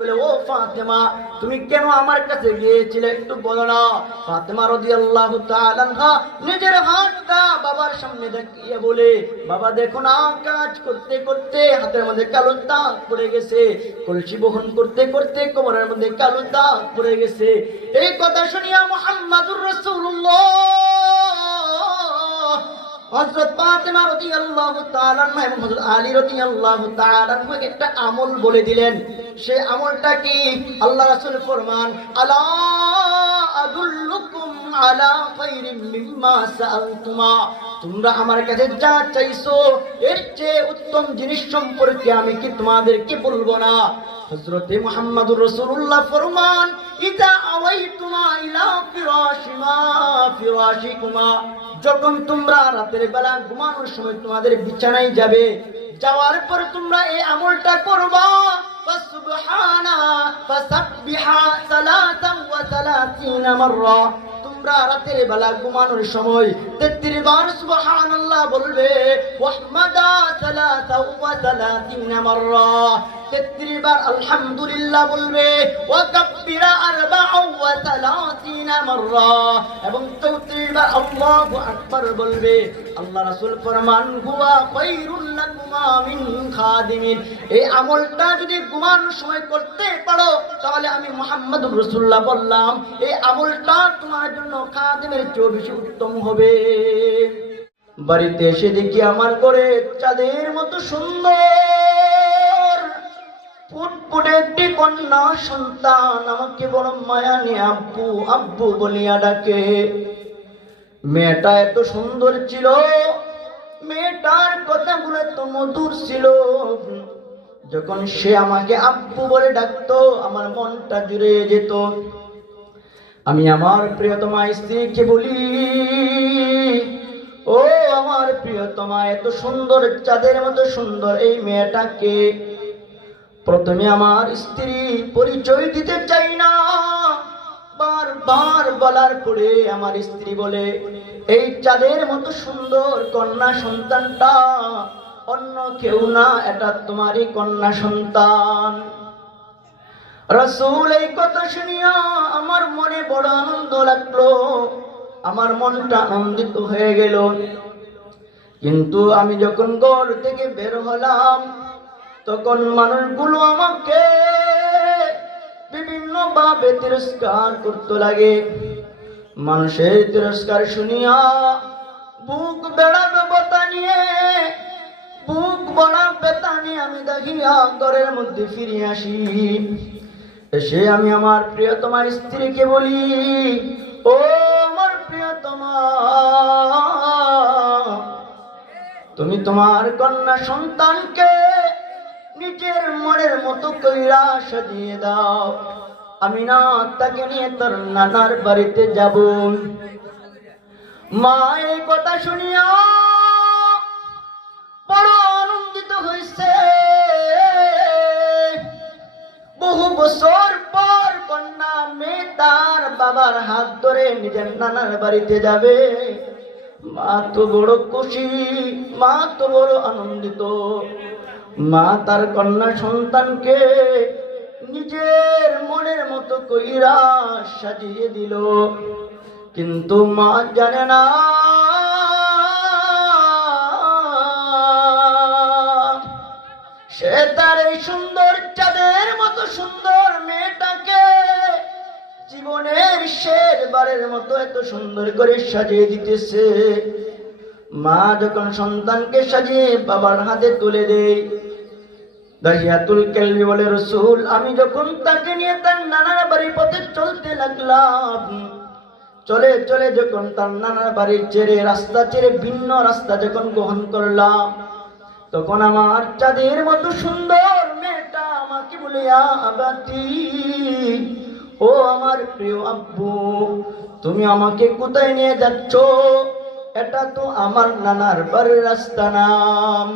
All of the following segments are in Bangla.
বলে, ও ফাতেমা, তুমি কেন আমার কাছে গিয়েছিলে একটু বলো না। ফাতেমা রাদিয়াল্লাহু তাআলা আনহা নিজের হাতটা বাবার সামনে দেখিয়ে বলে, বাবা দেখো না, কাজ করতে করতে হাতের মধ্যে কালো দাগ পড়ে গেছে, কলসি বহন করতে করতে কোমরের মধ্যে কালো দাগ পড়ে গেছে। এই কথা শুনিয়া মুহাম্মাদুর রাসূলুল্লাহ হযরত ফাতেমা রাদিয়াল্লাহু তাআলা আনহা এবং হযরত আলী রাদিয়াল্লাহু তাআলা আনহু একটা আমল বলে দিলেন। সে আমলটা কি? আল্লাহ রাসূল ফরমান, আলা আদুল্লুকুম আলা খায়রিম মিম্মা সাআলতুমা, তোমরা আমার কাছে যা চাইছো এর চেয়ে উত্তম জিনিস সম্পর্কে আমি কি তোমাদেরকে বলবো না? হযরত মুহাম্মদুর রাসূলুল্লাহ ফরমান, ইদা আওয়াইতুমা ইলা ফিরাশিকুমা, যখন তোমরা রাতের বেলা ঘুমানোর সময় তোমাদের বিছানায় যাবে, যাওয়ার পর তোমরা এই আমলটা করবা, ফাসুবহানা ফাসাববিহা সালাতান ওয়া সালাতিনা মাররা, তোমরা রাতের বেলা ঘুমানোর সময় 33 বার সুবহানাল্লাহ বলবে, ওয়াহমাদা সালাতান ওয়া সালাতিনা মাররা, 33 বার আলহামদুলিল্লাহ বলবে, ওয়া কাব্বিরা আরবাআ ওয়া সালাতিনা মাররা, এবং 34 বার আল্লাহু আকবার বলবে। আল্লাহ রাসূল ফরমান, হুয়া খায়রুল লাকুমা মিন খাদিমিন, এই আমলটা যদি ঘুমানোর সময় করতে পারো তাহলে আমি মুহাম্মদুর রাসূলুল্লাহ বললাম এই আমলটা তোমার জন্য খাদিমের চেয়ে বেশি উত্তম হবে। বাড়িতে এসে দেখি আমার ঘরে চাঁদের মতো সুন্দর ফুটফুটে একটি কন্যা সন্তান আমাকে বড় মায়া নিয়ে আব্বু আব্বু বলিয়া ডাকে। মেয়েটা এত সুন্দর ছিল, মেয়েটার কথাগুলো এত মধুর ছিল, যখন সে আমাকে আব্বু বলে ডাকতো আমার মনটা জুড়ে যেত। আমি আমার প্রিয়তমা স্ত্রীকে বলি, ও আমার প্রিয়তমা, এত সুন্দর চাঁদের মতো সুন্দর এই মেয়েটাকে। প্রথমে আমার স্ত্রী পরিচয় দিতে চাই না, বারবার বলার পরে আমার স্ত্রী বলে, এই চাঁদের মতো সুন্দর কন্যা সন্তানটা অন্য কেউ না, এটা তোমারই কন্যা সন্তান। রাসূল এই কথা শুনিয়া আমার মনে বড় আনন্দ লাগলো, আমার মনটা আনন্দিত হয়ে গেল। কিন্তু আমি যখন ঘর থেকে বের হলাম তখন মানুষগুলো আমাকে বিভিন্ন ভাবে তিরস্কার করতে লাগে। মানুষের তিরস্কার শুনিয়া বুক বেড়া ব্যথা নিয়ে আমি দেখিয়া ঘরের মধ্যে ফিরে আসি। এসে আমি আমার প্রিয়তমা স্ত্রীকে বলি, ও আমার প্রিয়তমা, তুমি তোমার কন্যা সন্তানকে নিজের মনের মতো কইরা সাজিয়ে দাও, আমি না তাকে নিয়ে তোর নানার বাড়িতে যাব। মা এই কথা শুনিয়া বড় আনন্দিত হয়েছে। বহু বছর পর কন্যা মেয়ে তার বাবার হাত ধরে নিজের নানার বাড়িতে যাবে। মা তো বড় খুশি, মা তো বড় আনন্দিত। মা তার কন্যা সন্তানকে নিজের মনের মতো কইরা সাজিয়ে দিল, কিন্তু মা জানে না সে তার এই সুন্দর চাঁদের মতো সুন্দর মেয়েটাকে জীবনের শেষবারের মতো এত সুন্দর করে সাজিয়ে দিতেছে। মা যখন সন্তানকে সাজিয়ে বাবার হাতে তুলে দেয়, দাহিয়াতুল কালবি বলে, রাসূল আমি যখন তাকে নিয়ে তার নানার বাড়ির পথে চলতে লাগলাম, চলে চলে যখন তার নানার বাড়ির ছেড়ে রাস্তা ছেড়ে ভিন্ন রাস্তা যখন গ্রহণ করলাম, তখন আমার চাঁদের মতো সুন্দর মেয়েটা আমাকে বলে, আবাতি, ও আমার প্রিয় আব্বু, তুমি আমাকে কোথায় নিয়ে যাচ্ছ? এটা তো আমার নানার বাড়ির রাস্তা নাম।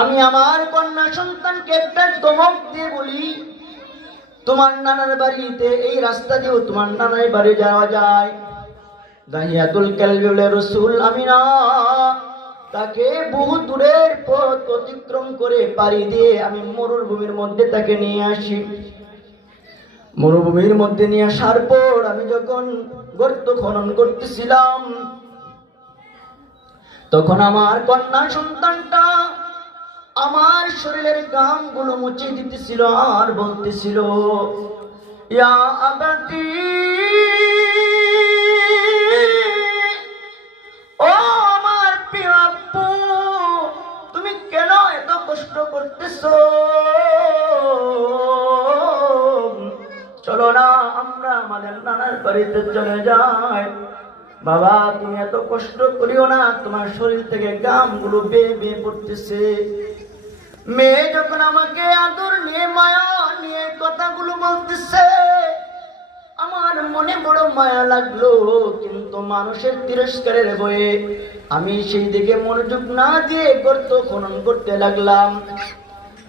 আমি আমার কন্যা সন্তানকে একটা ধমক দিয়ে বলি, তোমার নানার বাড়িতে এই রাস্তা দিয়েও তোমার নানার বাড়ি যাওয়া যায়। দাহিয়াতুল কালবি বলে, রাসূল আমি না, তাকে বহু দূরের পথ অতিক্রম করে পাড়ি দিয়ে আমি মরুভূমির মধ্যে তাকে নিয়ে আসি। মরুভূমির মধ্যে নিয়ে আসার পর আমি যখন গর্ত খনন করতেছিলাম, তখন আমার কন্যা সন্তানটা আমার শরীরের গামগুলো মুছে দিতেছিল আর বলতেছিল, ইয়া আবাতি, ও আমার প্রিয় আব্বু, তুমি কেন এত কষ্ট করতেছো? চলো না আমরা আমাদের নানার বাড়িতে চলে যাই। বাবা, তুমি এত কষ্ট করিও না, তোমার শরীর থেকে গামগুলো বেয়ে বেয়ে পড়তেছে। মেয়ে যখন আমাকে আদর নিয়ে মায়া নিয়ে কথাগুলো বলতেছে, আমার মনে বড় মায়া লাগলো, কিন্তু মানুষের তিরস্কারের ভয়ে আমি সেই দিকে মনোযোগ না দিয়ে গর্ত খনন করতে লাগলাম।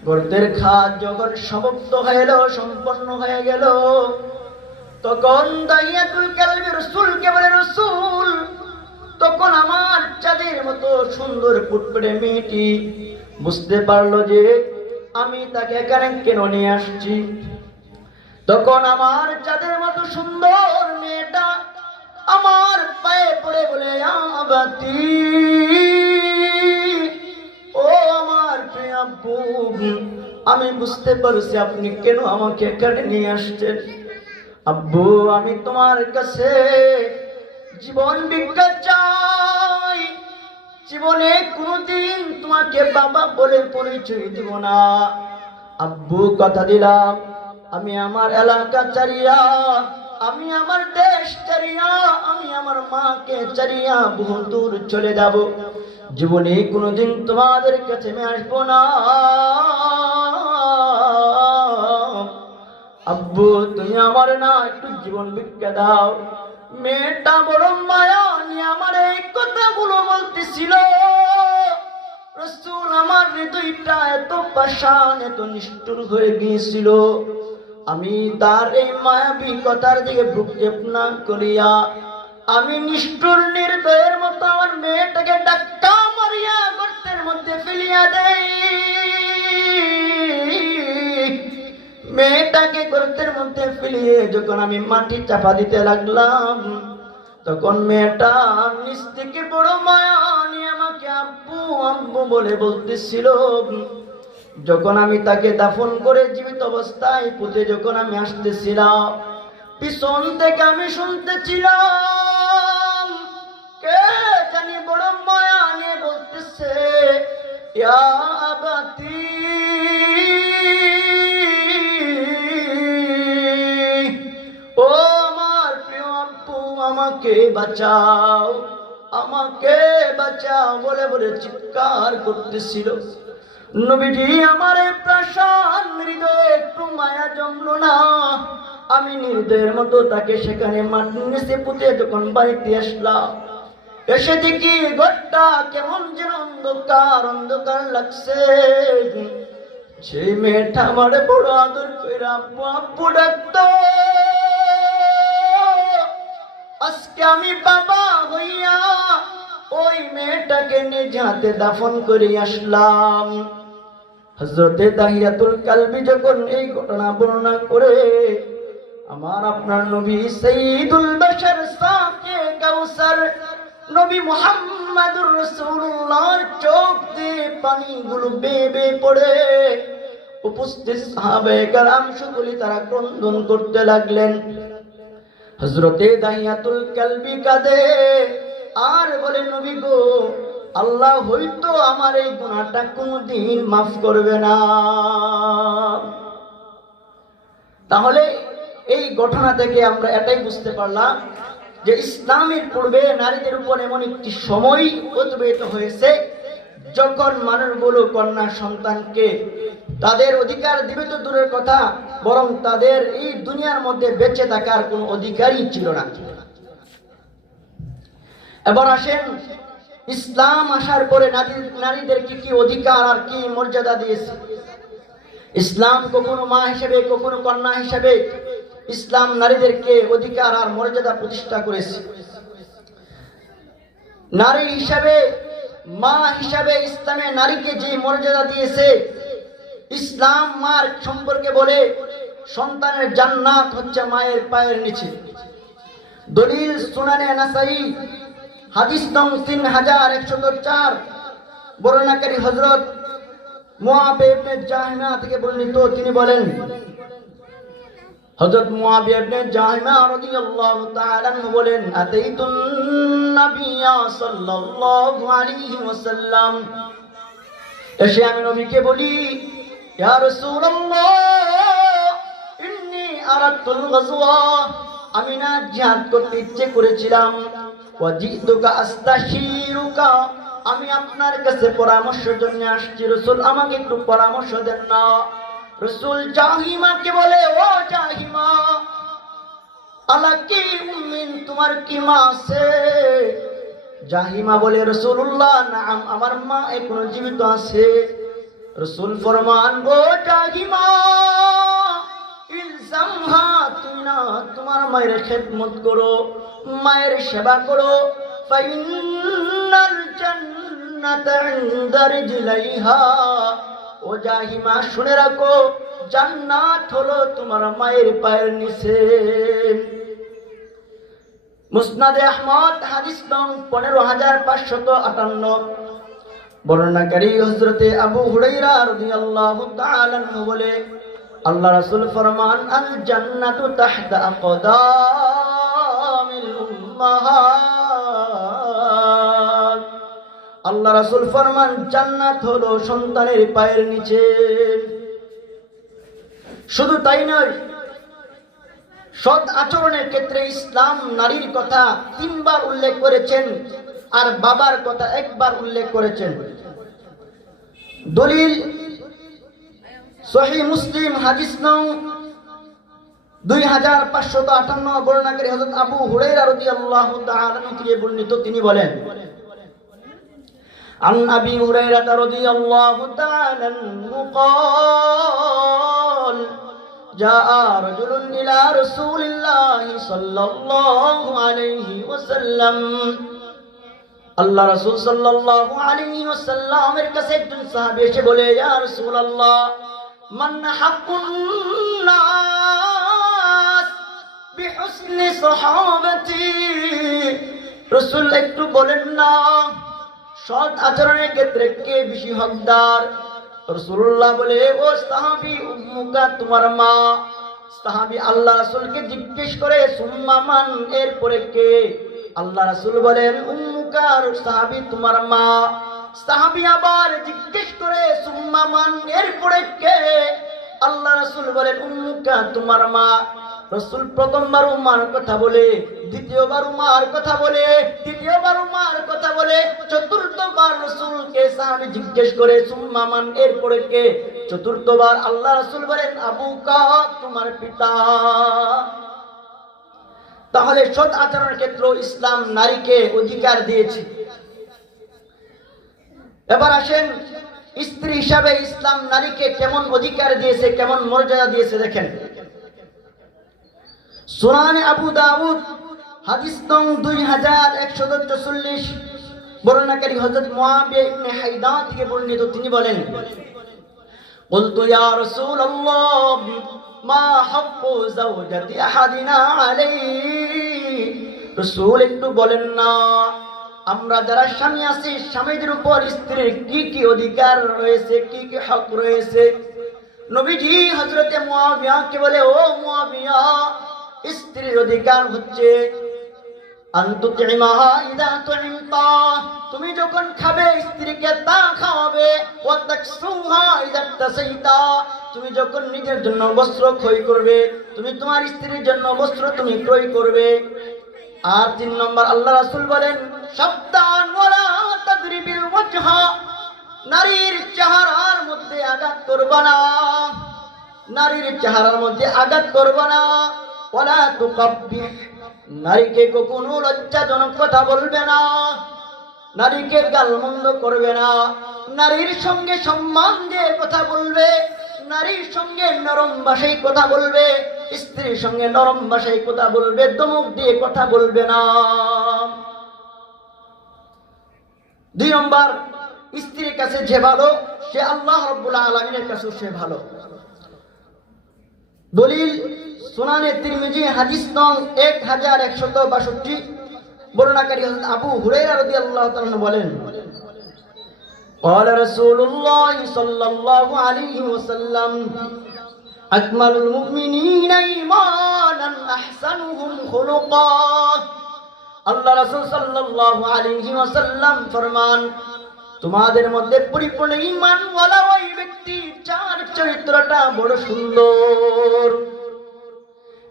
গর্তের খাত যখন সমাপ্ত হয়ে গেল, সম্পন্ন হয়ে গেল, তখন দাহিয়াতুল কালবি রাসূলকে বলে, রাসূল, তখন আমার চাঁদের মতো সুন্দর ফুটফুটে মেয়েটি বুঝতে পারলো যে আমি তাকে এখানে কেন নিয়ে আসছি। তখন আমার চাঁদের মতো সুন্দর মেয়েটা আমার পায়ে পড়ে বলে, ইয়া আবাতি, ও আমার প্রিয় আব্বু, আমি বুঝতে পারছি আপনি কেন আমাকে এখানে নিয়ে আসছেন। আব্বু, আমি তোমার কাছে জীবন ভিক্ষা চাই। জীবনে কোনোদিন তোমাকে বাবা বলে পরিচয় দিব না। আব্বু, কথা দিলাম, আমি আমার এলাকা ছাড়িয়া, আমি আমার দেশ ছাড়িয়া, আমি আমার মাকে ছাড়িয়া বহু দূর চলে যাব। জীবনে কোনোদিন তোমাদের কাছে আমি আসবো না। আব্বু, তুমি আমার না একটু জীবন ভিক্ষা দাও। মেয়েটা বড় মায়া নিয়ে আমার এই কথাগুলো বলতেছিল। রাসূল, আমার হৃদয়টা এত পাষাণ, এত নিষ্ঠুর হয়ে গিয়েছিল, আমি তার এই মায়াবী কথার দিকে ভ্রুক্ষেপ না করিয়া আমি নিষ্ঠুর নির্দয়ের মতো আমার মেয়েটাকে ধাক্কা মারিয়া গর্তের মধ্যে ফেলিয়া দেই। মেয়েটাকে গর্তের মধ্যে ফেলিয়ে যখন আমি মাটি চাপা দিতে লাগলাম, তখন মেয়েটা নিচ থেকে বড় মায়া নিয়ে আমাকে আব্বু আব্বু বলে বলতেছিল। যখন আমি তাকে দাফন করে জীবিত অবস্থায় পুঁতে যখন আমি আসতেছিলাম, পিছন থেকে আমি শুনতেছিলাম কে জানি বড় মায়া নিয়ে বলতেছে, ইয়া আবাতি, ও আমার প্রিয় আব্বু, আমাকে বাঁচাও, আমাকে বাঁচাও বলে বলে চিৎকার করতেছিল। নবীজি আমার প্রাসাদ হৃদয়ে একটু মায়া জমলো না। আমি নির্দয়ের মতো তাকে সেখানে মাটির নিচে পুঁতে যখন বাড়িতে আসলাম, এসে দেখি ঘরটা কেমন যেন অন্ধকার অন্ধকার লাগছে। সেই মেয়েটা আমার বড় আদর করে আব্বু আব্বু ডাকতো। আজকে আমি বাবা হইয়া ওই মেয়েটাকে নিজ হাতে দাফন করে আসলাম। হযরতে দাহিয়াতুল কালবি যখন এই ঘটনা বর্ণনা করে, আমার আপনার নবী সাইয়্যিদুল বাশার সাকে কাউসার নবী মুহাম্মদুর রাসূলুল্লাহর চোখ দিয়ে পানিগুলো বেয়ে বেয়ে পড়ে। উপস্থিত সাহাবায়ে কেরাম সকলে তারা ক্রন্দন করতে লাগলেন। হযরতে দাহিয়াতুল কালবি কাঁদে আর বলে, নবী গো, আল্লাহ হয়তো আমার এই গুনাহটা কোনদিন মাফ করবে না। তাহলে এই ঘটনা থেকে আমরা এটাই বুঝতে পারলাম যে ইসলামের পূর্বে নারীদের উপর এমন একটি সময় অতিবাহিত হয়েছে যখন মানুষগুলো কন্যা সন্তানকে তাদের অধিকার দিবে তো দূরের কথা, বরং তাদের এই দুনিয়ার মধ্যে বেঁচে থাকার কোনো অধিকারই ছিল না। এবার আসেন, ইসলাম আসার পরে নারীদেরকে কি অধিকার আর কি মর্যাদা দিয়েছে। ইসলাম কখনো মা হিসেবে কখনো কন্যা হিসেবে ইসলাম নারীদেরকে অধিকার আর মর্যাদা প্রতিষ্ঠা করেছে। নারী হিসেবে মা হিসাবে ইসলামে নারীকে যে মর্যাদা দিয়েছে, ইসলাম মার সম্পর্কে বলে সন্তানের জান্নাত হচ্ছে মায়ের পায়ের নিচে। দলিল সুনানে নাসাই হাদিস নং 3104, বর্ণনাকারী হযরত মুআবিয়া ইবনে জাহমা থেকে বর্ণিত, তিনি বলেন, হযরত মুআবিয়া ইবনে জাহমা রাদিয়াল্লাহু তাআলা আনহু বলেন, আতাইতুন নাবিয়্যা সাল্লাল্লাহু আলাইহি ওয়াসাল্লাম, এসে আমি নবীকে বলি, ইয়া রাসূলুল্লাহ ইন্নী আরাদতুল গাজওয়া, আমি না জিহাদ করতে ইচ্ছে করেছিলাম, ওয়াজিতুকা আস্তাশীরুকা, আমি আপনার কাছে পরামর্শের জন্য আসছি, রাসূল আমাকে একটু পরামর্শ দেন না। রাসূল জাহিমাকে বলে, ও জাহিমা, আলাকি উম্মিন, তোমার কি মা আছে? জাহিমা বলে, রাসূলুল্লাহ নাম, আমার মা এখনো জীবিত আছে। রাসূল ফরমান, ও জাহিমা, ইলজামহা, তুমি না তোমার মায়ের খেদমত করো, মায়ের সেবা করো, ফাইন্নাল জান্নাতা ইনদা রিজলাইহা, ও জাহিমা শুনে রাখো, জান্নাত হলো তোমার মায়ের পায়ের নিচে। মুসনাদে আহমদ হাদিস নং 15558, বর্ণনাকারী হযরতে আবু হুরায়রা রাদিয়াল্লাহু তাআলা আনহু বলে, আল্লাহ রাসূল ফরমান, আল জান্নাতু তাহতা আকদামিল উম্মাহাত, আল্লাহ রাসূল ফরমান, জান্নাত হলো সন্তানের পায়ের নিচে। শুধু তাই নয়, সৎ আচরণের ক্ষেত্রে ইসলাম নারীর কথা 3 বার উল্লেখ করেছেন, আর বাবার কথা 1 বার উল্লেখ করেছেন। দলিল সহিহ মুসলিম হাদিস নং 2558, বর্ণনাকারী হযরত আবু হুরায়রা রাদিয়াল্লাহু তাআলা আনহু থেকে বর্ণিত, তিনি বলেন, আন আবি হুরায়রা রাদিয়াল্লাহু তাআলা আনহু قال جاء رجل إلى رسول الله صلى الله عليه وسلم, আল্লাহ রাসূল সাল্লাল্লাহু আলাইহি ওয়াসাল্লামের কাছে একজন সাহাবী এসে বলে, ইয়া রাসূলুল্লাহ, মান হাক্কুন নাস বিহুসনি সাহাবাতি, রাসূল একটু বলেন না, সৎ আচরণের ক্ষেত্রে কে বেশি হকদার? রাসূলুল্লাহ বলে, ও সাহাবী, উম্মুকা, তোমার মা। সাহাবী আল্লাহ রাসূলকে জিজ্ঞেস করে, সুম্মা মান, এরপরে কে? আল্লাহ রাসূল বলেন, উম্মুকা, সাহাবী তোমার মা। সাহাবী আবার জিজ্ঞেস করে, সুম্মা মান, এরপরে কে? আল্লাহ রাসূল বলেন, উম্মুকা, তোমার মা। রাসূল প্রথমবার উম্মার কথা বলে, দ্বিতীয়বার উম্মার কথা বলে, তৃতীয়বার উম্মার কথা বলে, চতুর্থবার রাসূলকে সাহাবী জিজ্ঞেস করে, সুম্মা মান, এরপরে কে? চতুর্থবার আল্লাহ রাসূল বলেন, আবুকা, তোমার পিতা। তাহলে সৎ আচরণের ক্ষেত্রে ইসলাম নারীকে অধিকার দিয়েছে। এবার আসেন, স্ত্রী হিসাবে ইসলাম নারীকে কেমন অধিকার দিয়েছে, কেমন মর্যাদা দিয়েছে দেখেন। সুনানে আবু দাউদ হাদিস নং 2144, বর্ণনাকারী হযরত মুআবিয়া ইবনে হায়দা থেকে বর্ণিত, তিনি বলেন, কুলতু ইয়া রাসূলুল্লাহ মা হাক্কু যাওজাতি আহাদিনা আলাইহি, রাসূল একটু বলেন না, আমরা যারা স্বামী আছি, স্বামীদের উপর স্ত্রীর কি কি অধিকার রয়েছে, কি কি হক রয়েছে। নবীজি হযরতে মুআবিয়াকে বলে, ও মুআবিয়া, স্ত্রীর অধিকার হচ্ছে আনতুতিমাহা ইদা তুইমতা, তুমি যখন খাবে স্ত্রীকে তা খাওয়াবে, ওয়া তাকসুহা ইদা তাসাইতা, তুমি যখন নিজের জন্য বস্ত্র ক্রয় করবে, তুমি তোমার স্ত্রীর জন্য বস্ত্র তুমি ক্রয় করবে। আর 3 নম্বর আল্লাহ রাসূল বলেন, সাবধান, ওয়ালা তাদরিবিল ওয়াজহা, নারীর চেহারার মধ্যে আঘাত করবে না, নারীর চেহারার মধ্যে আঘাত করবে না। ওয়ালা তুকাব্বিহ, নারীকে কখনো লজ্জাজনক কথা বলবে না, নারীকে গালমন্দ করবে না, নারীর সঙ্গে সম্মান দিয়ে কথা বলবে, নারীর সঙ্গে নরম ভাষায় কথা বলবে, স্ত্রীর সঙ্গে নরম ভাষায় কথা বলবে, ধমক দিয়ে কথা বলবে না। দুই নম্বর, স্ত্রীর কাছে যে ভালো সে আল্লাহ রাব্বুল আলামিনের কাছে সে ভালো। দলিল সুনানে তিরমিজি হাদিস নং 1162, বর্ণনাকারী হযরত আবু হুরায়রা রাদিয়াল্লাহু তাআলা বলেন, قال رسول الله صلى الله عليه وسلم أكمل المؤمنين إيمانا أحسنهم خلقا। আল্লাহ রাসূল সাল্লাল্লাহু আলাইহি ওয়াসাল্লাম ফরমান, তোমাদের মধ্যে পরিপূর্ণ ঈমান ওয়ালা ওই ব্যক্তি যার চরিত্রটা বড় সুন্দর।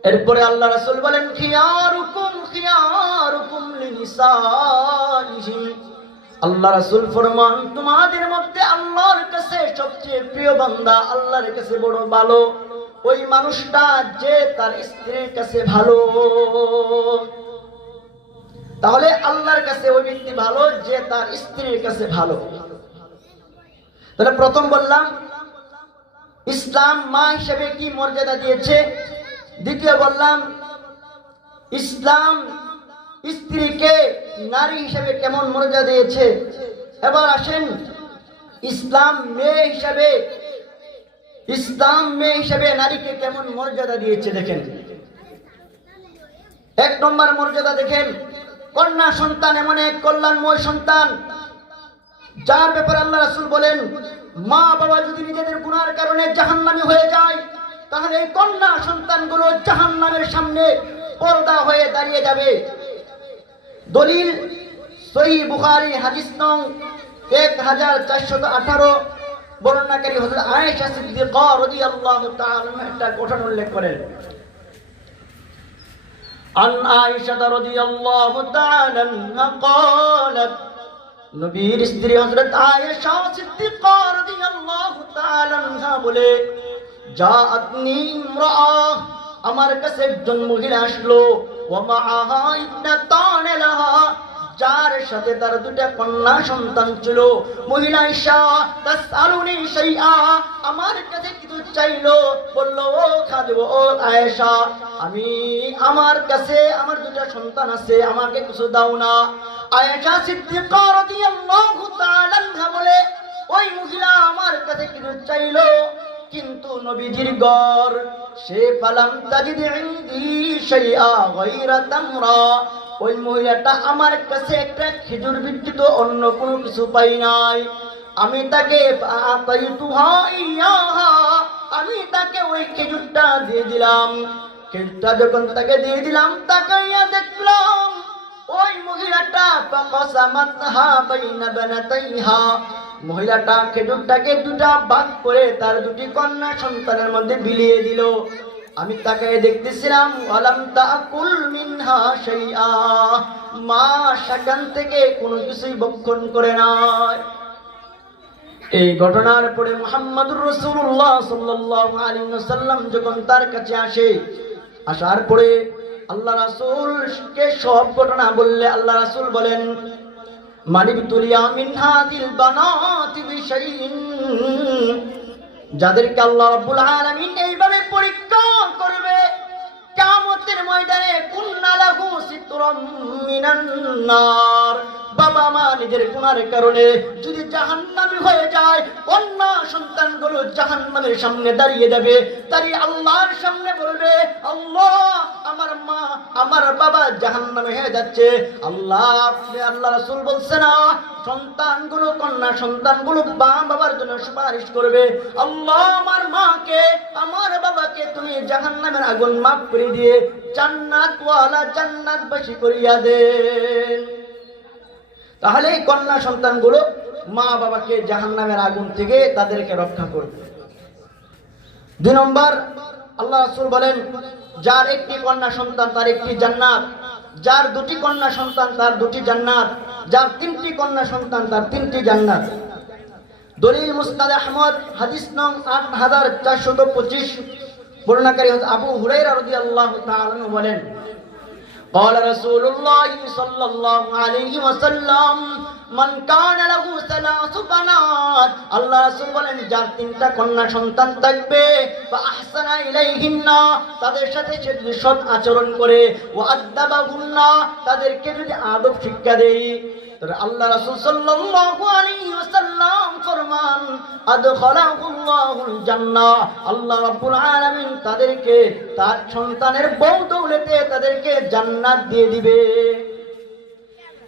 এরপরে আল্লাহ রাসূল বলেন, খিয়ারুকুম খিয়ারুকুম লিনিসাইহিম। আল্লাহ রাসূল ফরমান, তোমাদের মধ্যে আল্লাহর কাছে সবচেয়ে প্রিয় বান্দা, আল্লাহর কাছে বড় ভালো ওই মানুষটা যে তার স্ত্রীর কাছে ভালো। তাহলে আল্লাহর কাছে ওই ব্যক্তি ভালো যে তার স্ত্রীর কাছে ভালো। তাহলে প্রথম বললাম ইসলাম মা হিসেবে কি মর্যাদা দিয়েছে। দ্বিতীয় বললাম ইসলাম স্ত্রীকে নারী হিসেবে কেমন মর্যাদা দিয়েছে। এবার আসেন ইসলাম মেয়ে হিসেবে নারীকে কেমন মর্যাদা দিয়েছে দেখেন। এক নম্বর মর্যাদা দেখেন, কন্যা সন্তান এমন এক কল্যাণময় সন্তান যার ব্যাপারে আল্লাহ রাসূল বলেন, মা বাবা যদি নিজেদের গুনার কারণে জাহান্নামী হয়ে যায় তাহলে এই কন্যা সন্তানগুলো জাহান্নামের সামনে পর্দা হয়ে দাঁড়িয়ে যাবে। দলিল সহিহ বুখারী হাদিস নং 1418, বর্ণনাকারী হযরত আয়েশা সিদ্দিকা রাদিয়াল্লাহু তাআলা একটা ঘটনা উল্লেখ করেন। عن عائشة رضي الله تعالى عنها قالت, নবীর স্ত্রী হযরত আয়েশা সিদ্দিকা রাদিয়াল্লাহু তাআলা আনহা বলে, জাআতনি ইমরাআহ, আমার কাছে একজন মহিলা আসলো, ওয়া মাআহা ইবনাতান লাহা, যার সাথে তার দুটো কন্যা সন্তান ছিল। মহিলা আয়েশা তাসআলুনি শাইআ, আমার কাছে কিছু চাইলো, বলল, ও খাদেম ও আয়েশা, আমার কাছে আমার দুটো সন্তান আছে, আমাকে কিছু দাও না। আয়েশা সিদ্দিকা রাদিয়াল্লাহু তাআলা আনহা বলে, ওই মহিলা আমার কাছে কিছু চাইলো, কিন্তু নবীজির ঘর সে ফালাম তাজিদ ইনদি শাইআ গায়রা তামরা, ওই মহিলাটা আমার কাছে একটা খেজুর ব্যতীত অন্য কোনো কিছু পাই নাই। আমি তাকে ওই খেজুরটা দিয়ে দিলাম। খেজুরটা যখন তাকে দিয়ে দিলাম, তাকাইয়া দেখলাম ওই মহিলাটা ফাকাসামাতহা বাইনা বানাতাইহা, মহিলাটা খেজুরটাকে দুটা ভাগ করে তার দুটি কন্যা সন্তানের মধ্যে বিলিয়ে দিল। আমি তাকায় দেখতেছিলাম, ওয়ালাম তাকুল মিনহা শাইআ, মা সেখান থেকে কোনো কিছুই ভক্ষণ করে নাই। এই ঘটনার পরে মুহাম্মদুর রাসূলুল্লাহ সাল্লাল্লাহু আলাইহি ওয়াসাল্লাম যখন তার কাছে আসার পরে আল্লাহ রাসূলকে সব ঘটনা বললে আল্লাহ রাসূল বলেন, মানিবতুলিয়া মিন হাদিল বানাতি বিশাইইন, যাদেরকে আল্লাহ রাব্বুল আলামিন এইভাবে পরীক্ষা করবে কিয়ামতের ময়দানে, কুন্না লাহু সিতরাম মিনান নার, বাবা মা নিজের গুনার কারণে যদি জাহান্নামী হয়ে যায়, কন্যা সন্তানগুলো জাহান্নামের সামনে দাঁড়িয়ে যাবে, তারই আল্লাহর সামনে বলবে, আল্লাহ আমার মা আমার বাবা জাহান্নামে হয়ে যাচ্ছে। আল্লাহ রাসূল বলছে না, সন্তানগুলো কন্যা সন্তানগুলো বাবার জন্য সুপারিশ করবে, আল্লাহ আমার মাকে আমার বাবাকে তুমি জাহান্নামের আগুন মাফ করে দিয়ে জান্নাতবাসী করিয়া দেন। তাহলে এই কন্যা সন্তানগুলো মা বাবাকে জাহান্নামের আগুন থেকে তাদেরকে রক্ষা করবে। দুই নম্বর, আল্লাহ রাসূল বলেন, যার একটি কন্যা সন্তান তার একটি জান্নাত, যার দুটি কন্যা সন্তান তার দুটি জান্নাত, যার তিনটি কন্যা সন্তান তার তিনটি জান্নাত। দলিল মুসনাদ আহমদ হাদিস নং 8425, বর্ণনাকারী হযরত আবু হুরায়রা রাদিয়াল্লাহু তাআলা আনহু বলেন, قال رسول الله صلى الله عليه وسلم من كان له ثلاث بنات, আল্লাহ রাসূল বলেন, যার তিনটা কন্যা সন্তান থাকবে, ফাআহসানা ইলাইহিন্না, তাদের সাথে সে যদি সৎ আচরণ করে, ওয়া আদাবাহুন্না, তাদেরকে যদি আদব শিক্ষা দেয়, তবে আল্লাহ রাসূল সাল্লাল্লাহু আলাইহি ওয়াসাল্লাম ফরমান আদখালাহুল্লাহুল জান্নাহ, আল্লাহ রাব্বুল আলামিন তাদেরকে তার সন্তানের বদৌলতে তাদেরকে জান্নাত দিয়ে দিবে।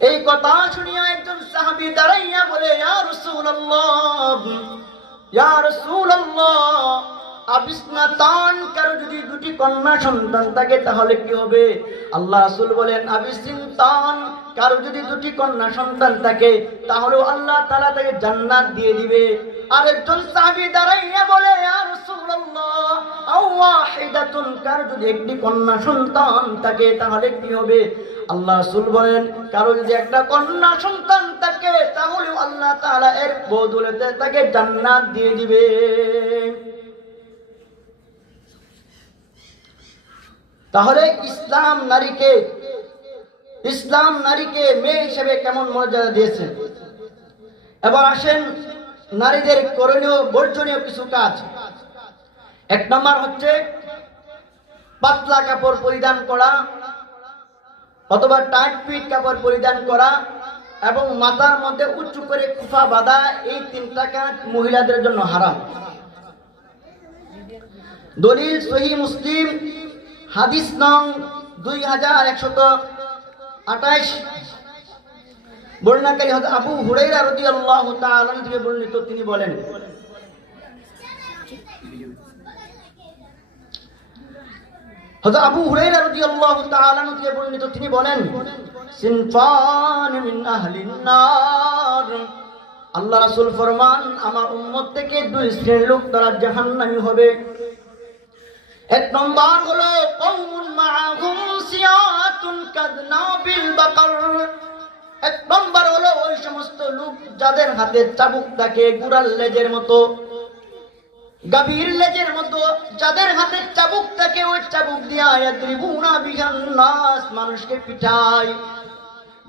এই কথা শুনিয়া একজন সাহাবী দাঁড়াইয়া বলে, ইয়া রাসূলুল্লাহ, ইয়া রাসূলুল্লাহ, আবিসনাতান, কারো যদি দুটি কন্যা সন্তান থাকে তাহলে কি হবে? আল্লাহ রাসূল বলেন, আবিসিনতান, কারো যদি দুটি কন্যা সন্তান থাকে তাহলে আল্লাহ তাআলা তাকে জান্নাত দিয়ে দিবে। আরেকজন সাহাবী দাঁড়াইয়া বলে, ইয়া রাসূলুল্লাহ, আও ওয়াহিদাতুন, কারো যদি একটি কন্যা সন্তান থাকে তাহলে কি হবে? আল্লাহ রাসূল বলেন, কারো যদি একটা কন্যা সন্তান থাকে তাহলে আল্লাহ তাআলা এর বদৌলতে তাকে জান্নাত দিয়ে দিবে। তাহলে ইসলাম নারীকে মেয়ে হিসেবে কেমন মর্যাদা দিয়েছে। এবার আসেন নারীদের করণীয় বর্জনীয় কিছু কাজ। এক নম্বর হচ্ছে পাতলা কাপড় পরিধান করা অথবা টাইট ফিট কাপড় পরিধান করা এবং মাথার মধ্যে উঁচু করে খোঁপা বাঁধা, এই তিনটা কাজ মহিলাদের জন্য হারাম। দলিল সহিহ মুসলিম হাদিস নং 2128, বর্ণনাকারী হযরত আবু হুরায়রা রাদিয়াল্লাহু তাআলা থেকে বর্ণিত, তিনি বলেন, হযরত আবু হুরায়রা রাদিয়াল্লাহু তাআলা থেকে বর্ণিত, তিনি বলেন, সিনফান মিন আহলিন নার, আল্লাহ রাসূল ফরমান, আমার উম্মত থেকে দুই শ্রেণীর লোক তারা জাহান্নামী হবে। এক নম্বর হলো কওমুন মাআহুম সিয়াতুন কাযনাবিল বাকার, এক নম্বর হলো ওই সমস্ত লোক যাদের হাতে চাবুক থাকে গুড়াল লেজের মতো, গাভীর লেজের মতো, যাদের হাতে চাবুক থাকে ওই চাবুক দিয়া ইয়াদরিবুনা বিহান নাস, মানুষকে পিটায়।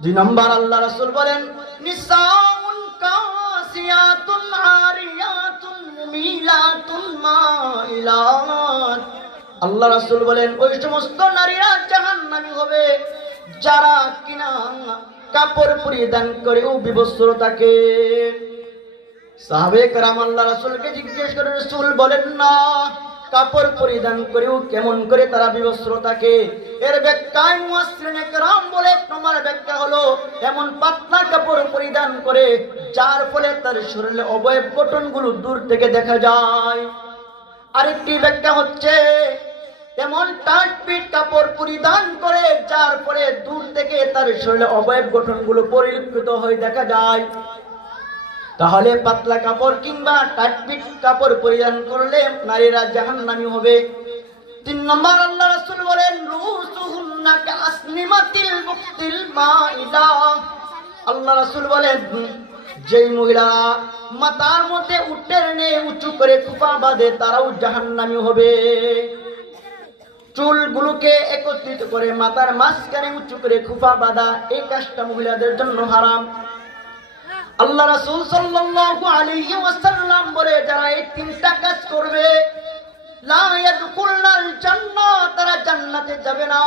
দুই নম্বর আল্লাহ রাসূল বলেন, নিসাউন কাসিয়াতুন আরিয়াতুন মুমিলাতুন মাইলাত, আল্লাহ রাসূল বলেন ওই সমস্ত নারীরা জাহান্নামী হবে যারা কিনা কাপড় পরিধান করে ও বিবস্ত্র থাকে। সাহাবে কেরাম আল্লাহ রাসূলকে জিজ্ঞেস করে, রাসূল বলেন না কাপড় পরিধান করেও কেমন করে তারা বিবস্ত্র থাকে? এর ব্যাখ্যায় মুফাসসিরিনে কেরাম বলে, তোমার ব্যাখ্যা হলো এমন পাতলা কাপড় পরিধান করে যার ফলে তার শরীরের অবয়ব গঠনগুলো দূর থেকে দেখা যায়। আরেকটি ব্যাখ্যা হচ্ছে এমন টাইট ফিট কাপড় পরিধান করে যার ফলে দূর থেকে তার শরীরের অবয়ব গঠনগুলো পরিলক্ষিত হয়ে দেখা যায়। তাহলে পাতলা কাপড় কিংবা টাইট ফিট কাপড় পরিধান করলে নারীরা জাহান্নামী হবে। তিন নম্বর আল্লাহ রাসূল বলেন, রুসুহুন্না কাসনিমাতিল বুক্তিল মাইদা, আল্লাহ রাসূল বলেন যেই মহিলারা মাথার মধ্যে উটের নিয়ে উঁচু করে খোপা বাঁধে তারাও জাহান্নামী হবে। চুলগুলোকে একত্রিত করে মাথার মাঝখানে উঁচু করে খোপা বাঁধা, এই কাজটা মহিলাদের জন্য হারাম। আল্লাহ রাসূল সাল্লাল্লাহু আলাইহি ওয়াসাল্লাম বলে, যারা এই তিনটা কাজ করবে লা ইয়াদখুলুল জান্নাহ, তারা জান্নাতে যাবে না।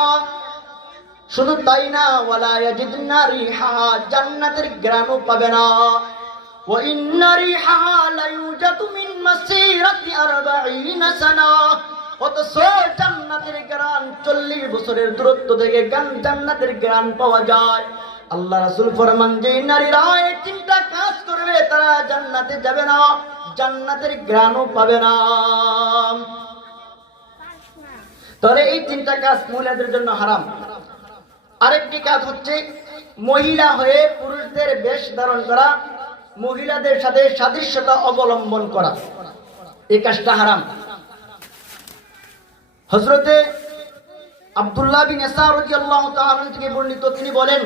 শুধু তাই না, ওয়ালা ইয়াজিদনা রিহা, জান্নাতের ঘ্রাণও পাবে না। ওয়া ইন্না রিহা লা ইউজাদু মিন মাসিরাতি 40 সানা, অথচ জান্নাতের ঘ্রাণ 40 বছরের দূরত্ব থেকে জান্নাতের ঘ্রাণ পাওয়া যায়। আল্লাহ রাসূল ফরমান, যে নারীরা এই তিনটা কাজ করবে তারা জান্নাতে যাবে না, জান্নাতের ঘ্রাণও পাবে না। তাহলে এই তিনটা কাজ মহিলাদের জন্য হারাম। আরেকটি কাজ হচ্ছে মহিলা হয়ে পুরুষদের বেশ ধারণ করা, মহিলাদের সাথে সাদৃশ্যতা অবলম্বন করা, এই কাজটা হারাম। হযরতে আব্দুল্লাহ বিন ইয়াসার রাদিয়াল্লাহু তাআলা থেকে বর্ণিত, তিনি বলেন,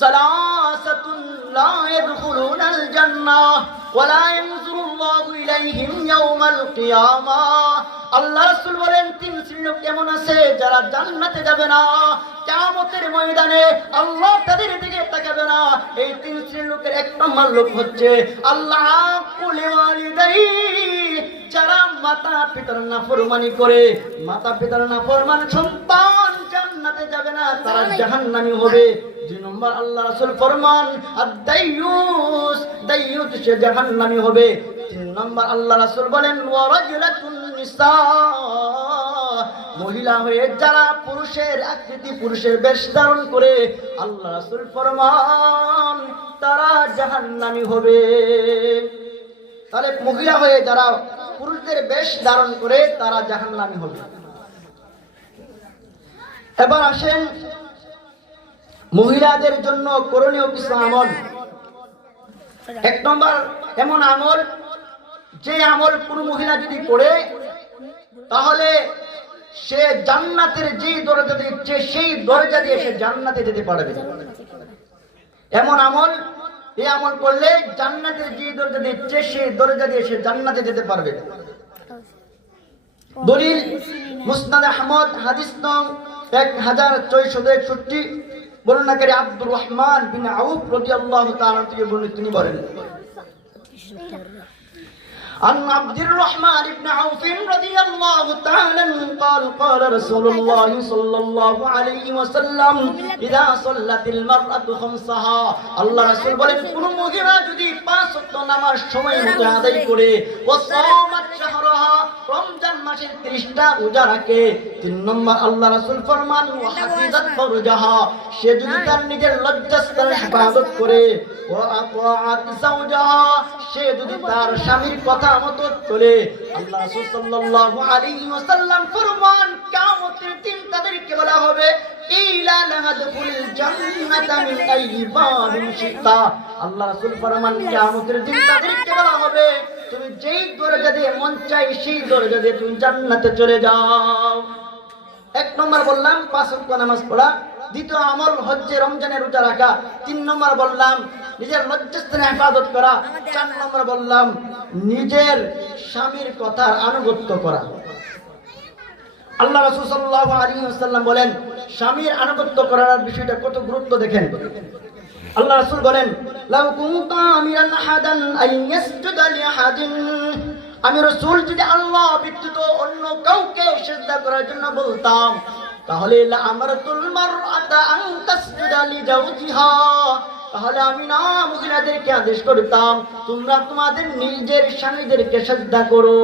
সালাসাতুন লা ইয়াদখুলুনাল জান্নাহ ওয়া লা ইয়ানজুরুল্লাহু ইলাইহিম ইয়াওমাল কিয়ামাহ, আল্লাহ রাসূল বলেন তিন শ্রেণীর লোক এমন আছে যারা জান্নাতে যাবে না, কিয়ামতের ময়দানে আল্লাহ তাদের দিকে তাকাবে না। এই তিন শ্রেণীর লোকের এক নম্বর লোক হচ্ছে আল্লাহ কুলি ওয়ালিদাই, যারা মাতা পিতার নাফরমানি করে, মাতা পিতার নাফরমান সন্তান জান্নাতে যাবে না, তারা জাহান্নামী হবে। দুই নম্বর আল্লাহ রাসূল ফরমান আদ-দাইয়ুস, দাইয়ুস সে জাহান্নামী হবে। তিন নম্বর আল্লাহ রাসূল বলেন ওয়া রাজুলাতুন নিসা, মহিলা হয়ে যারা পুরুষের আকৃতি পুরুষের বেশ ধারণ করে, আল্লাহ রাসূল ফরমান তারা জাহান্নামী হবে। তাহলে মহিলা হয়ে যারা পুরুষদের বেশ ধারণ করে তারা জাহান্নামী হবে। এবার আসেন মহিলাদের জন্য করণীয় কিছু আমল। এক নম্বর এমন আমল, যে আমল কোন মহিলা যদি করে তাহলে সে জান্নাতের যে দরজা দিচ্ছে সেই দরজা দিয়ে সে জান্নাতে যেতে পারবে। এমন আমল, এই আমল করলে জান্নাতের যে দরজা দিচ্ছে সেই দরজা দিয়ে সে জান্নাতে যেতে পারবে। দলিল মুসনাদ আহমদ হাদিস নং 1461, বর্ণনাকারী আব্দুর রহমান বিন আউফ রাদিয়াল্লাহু তাআলা থেকে বর্ণিত, তিনি বলেন عن عبد الرحمن بن عوف رضي الله تعالى قال قال رسول الله صلى الله عليه وسلم إذا صلت المرأة خمسها, আল্লাহ রাসূল বলেন কোন মহিলা যদি 5 ওয়াক্ত নামাজ সময় মতো আদায় করে, ও সামাত শাহরাহা, রমজান মাসের 30টা রোজা রাখে। 3 নম্বর আল্লাহ রাসূল ফরমান ওয়া হাফিজাত ফারজাহা, সে যদি তার নিজের লজ্জাস্থানের হেফাজত করে, ওয়া আতাআত যাওজাহা, সে যদি তার স্বামীর কথা মতো চলে, আল্লাহ রাসূল সাল্লাল্লাহু আলাইহি ওয়াসাল্লাম ফরমান কিয়ামতের দিন তাদেরকে বলা হবে ইলা লাহাদুল জান্নাতা মিন আইয়ি বাবিন শিতা, আল্লাহ রাসূল ফরমান কিয়ামতের দিন তাদেরকে বলা হবে তুমি যেই দরজা দিয়ে মন চাই সেই দরজা দিয়ে তুমি জান্নাতে চলে যাও। এক নম্বর বললাম 5 ওয়াক্ত নামাজ পড়া, দ্বিতীয় আমল হচ্ছে রমজানের রোজা রাখা, 3 নম্বর বললাম নিজের লজ্জাস্থানের হেফাজত করা, 4 নম্বর বললাম নিজের স্বামীর কথার আনুগত্য করা। আল্লাহ রাসূল সাল্লাল্লাহু আলাইহি ওয়াসাল্লাম বলেন স্বামীর আনুগত্য করার বিষয়টা কত গুরুত্ব দেখেন। আল্লাহ রাসূল বলেন লাউ কুনতা আমিরান আহাদান আন ইয়াসজুদা লিআহাদিন, আমি রাসূল যদি আল্লাহ ব্যতীত অন্য কাউকে সিজদা করার জন্য বলতাম তাহলে লা আমারতুল মারআতা আন তাসজুদা লিজাওজিহা, তাহলে আমি না মহিলাদেরকে আদেশ করতাম তোমরা তোমাদের নিজের স্বামীদেরকে সিজদা করো।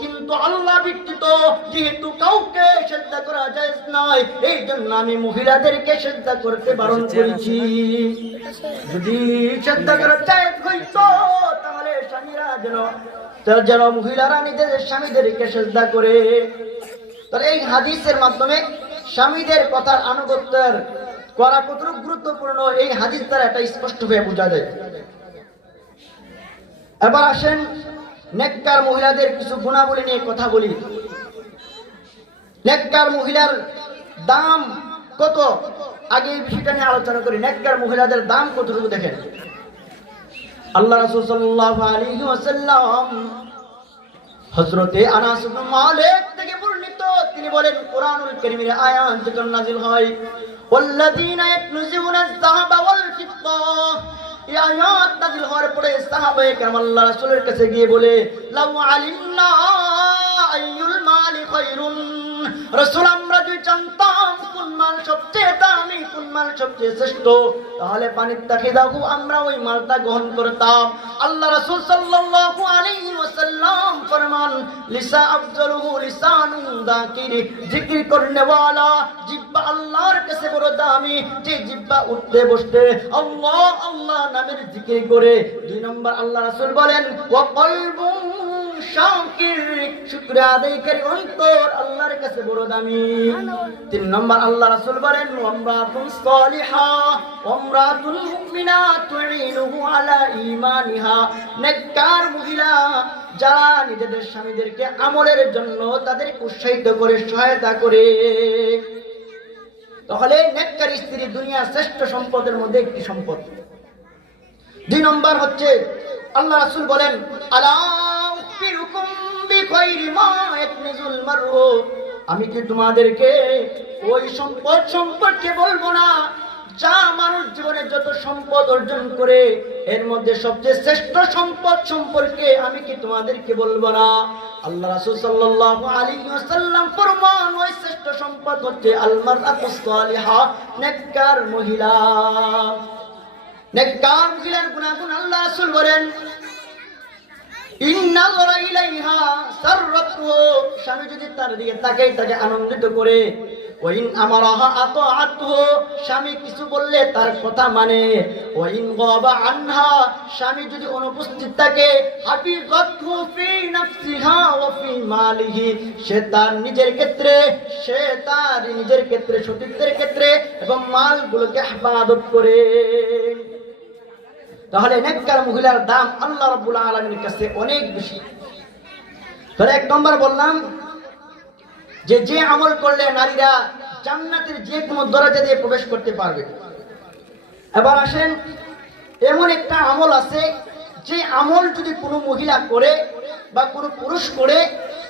কিন্তু আল্লাহ ব্যতীত যেহেতু কাউকে সিজদা করা জায়েজ নয়, এই জন্য আমি মহিলাদেরকে সিজদা করতে বারণ করেছি। যদি সিজদা করা জায়েজ হইতো তাহলে স্বামীরা যেন মহিলারা নিজেদের স্বামীদেরকে সিজদা করে। তাহলে এই হাদিসের মাধ্যমে স্বামীদের কথার আনুগত্যের করা কতটুকু গুরুত্বপূর্ণ এই হাদিস দ্বারা এটা স্পষ্ট হয়ে বোঝা যায়। এবার আসেন নেককার মহিলাদের কিছু গুণাবলী নিয়ে কথা বলি। নেককার মহিলার দাম কত, আগে এই বিষয়টা নিয়ে আলোচনা করি। নেককার মহিলাদের দাম কতটুকু দেখেন। আল্লাহ রাসূল সাল্লাল্লাহু আলাইহি ওয়াসাল্লাম হযরতে আনাস ইবনে মালিক থেকে বর্ণিত, তিনি বলেন কোরআনুল কারীমের আয়াত যখন নাযিল হয় ওয়াল্লাযীনা ইয়াকনুজুনা আয-যাহাবা ওয়াল ফিদ্দা, এই আয়াত নাযিল হওয়ার পরে সাহাবায়ে কেরাম আল্লাহ রাসূলের কাছে গিয়ে বলে লাউ আলিমনা আইয়ুল মালি খায়রুন, রাসূল আমরা যদি জানতাম কোন মাল সবচেয়ে দামি কোন মাল সবচেয়ে শ্রেষ্ঠ তাহলে পানিত্তাখিযাহু আমরা ওই মালটা গ্রহণ করতাম। আল্লাহ রাসূল সাল্লাল্লাহু আলাইহি ওয়াসাল্লাম ফরমান লিসা আফজালুহু লিসানুন যাকির, জিকির করনে ওয়ালা জিহ্বা আল্লাহর কাছে বড় দামি, যে জিহ্বা উঠতে বসতে আল্লাহ আল্লাহ নামের জিকির করে। 2 নম্বর আল্লাহ রাসূল বলেন ওয়া কলবুন শাকির, শুকরিয়া আদায়কারী অন্তর আল্লাহর কাছে বড় দামি। 3 নম্বর আল্লাহ রাসূল বলেন ওয়ামরাতুন সালিহা ওয়ামরাতুল মুমিনা তুইনুহু আলা ঈমানিহা, নেককার মহিলা যারা নিজেদের স্বামীদেরকে আমলের জন্য তাদেরকে উৎসাহিত করে সহায়তা করে। তাহলে নেককার স্ত্রী দুনিয়ার শ্রেষ্ঠ সম্পদের মধ্যে একটি সম্পদ। 2 নম্বর হচ্ছে আল্লাহ রাসূল বলেন আলা উখবিরুকুম বিখাইরি মা ইয়াকনিজুল মারউ, আমি কি তোমাদেরকে ওই সম্পদ সম্পর্কে বলবো না যা মানুষ জীবনে যত সম্পদ অর্জন করে এর মধ্যে সবচেয়ে শ্রেষ্ঠ সম্পদ সম্পর্কে আমি কি তোমাদেরকে বলবো না। আল্লাহ রাসূল সাল্লাল্লাহু আলাইহি ওয়াসাল্লাম ফরমান ওই শ্রেষ্ঠ সম্পদ হচ্ছে আল মারআতুস সালিহা, নেককার মহিলা। নেককার মহিলার গুণাগুণ আল্লাহ রাসূল বলেন, ইন্না যারা ইলাইহা সাররাতু, স্বামী যদি তার দিকে তাকায় তাকে আনন্দিত করে, ওয়াইন আমারাহা আতাআতু, স্বামী কিছু বললে তার কথা মানে, ওয়াইন গাবা আনহা, স্বামী যদি অনুপস্থিত থাকে, হাফিজাতহু ফি নাফসিহা ওয়া ফি মালিহি, সে তার নিজের ক্ষেত্রে সতীত্বের ক্ষেত্রে এবং মালগুলোকে হেফাজত করে। তাহলে নেককার মহিলার দাম আল্লাহ রাব্বুল আলামিনের কাছে অনেক বেশি। তাহলে এক নম্বর বললাম যে আমল করলে নারীরা জান্নাতের যে কোনো দরজা দিয়ে প্রবেশ করতে পারবে। এবার আসেন, এমন একটা আমল আছে যে আমল যদি কোনো মহিলা করে বা কোনো পুরুষ করে